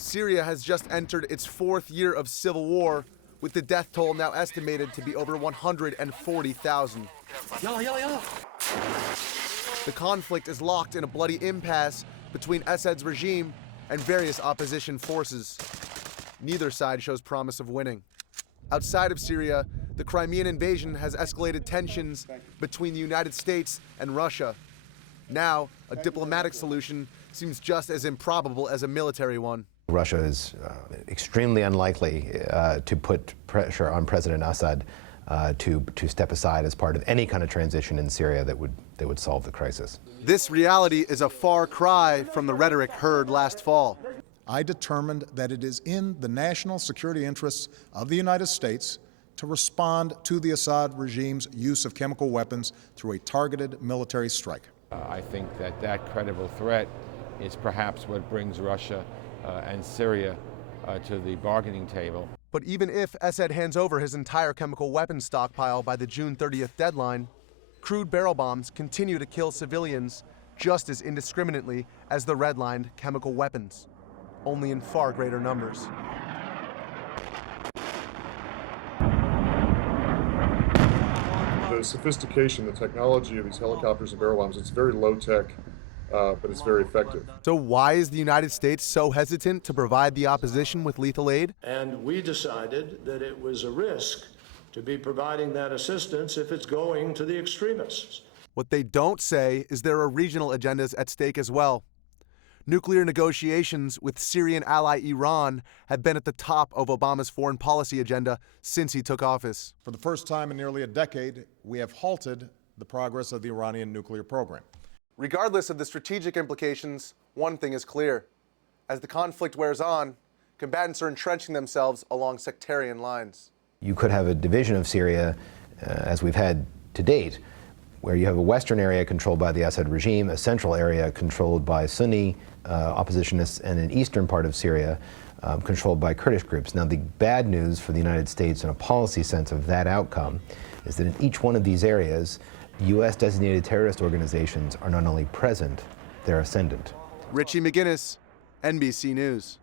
Syria has just entered its fourth year of civil war, with the death toll now estimated to be over 140,000. The conflict is locked in a bloody impasse between Assad's regime and various opposition forces. Neither side shows promise of winning. Outside of Syria, the Crimean invasion has escalated tensions between the United States and Russia. Now, a diplomatic solution seems just as improbable as a military one. Russia is extremely unlikely to put pressure on President Assad to step aside as part of any kind of transition in Syria that would solve the crisis. This reality is a far cry from the rhetoric heard last fall. I determined that it is in the national security interests of the United States to respond to the Assad regime's use of chemical weapons through a targeted military strike. I think that credible threat is perhaps what brings Russia and Syria to the bargaining table. But even if Assad hands over his entire chemical weapons stockpile by the June 30th deadline, crude barrel bombs continue to kill civilians just as indiscriminately as the redlined chemical weapons, only in far greater numbers. The sophistication, the technology of these helicopters and barrel bombs, it's very low tech, but it's very effective. So why is the United States so hesitant to provide the opposition with lethal aid? And we decided that it was a risk to be providing that assistance if it's going to the extremists. What they don't say is there are regional agendas at stake as well. Nuclear negotiations with Syrian ally Iran have been at the top of Obama's foreign policy agenda since he took office. For the first time in nearly a decade, we have halted the progress of the Iranian nuclear program. Regardless of the strategic implications, one thing is clear. As the conflict wears on, combatants are entrenching themselves along sectarian lines. You could have a division of Syria, as we've had to date, where you have a western area controlled by the Assad regime, a central area controlled by Sunni oppositionists, and an eastern part of Syria controlled by Kurdish groups. Now, the bad news for the United States in a policy sense of that outcome is that in each one of these areas, U.S. designated terrorist organizations are not only present, they're ascendant. Richie McGinniss, NBC News.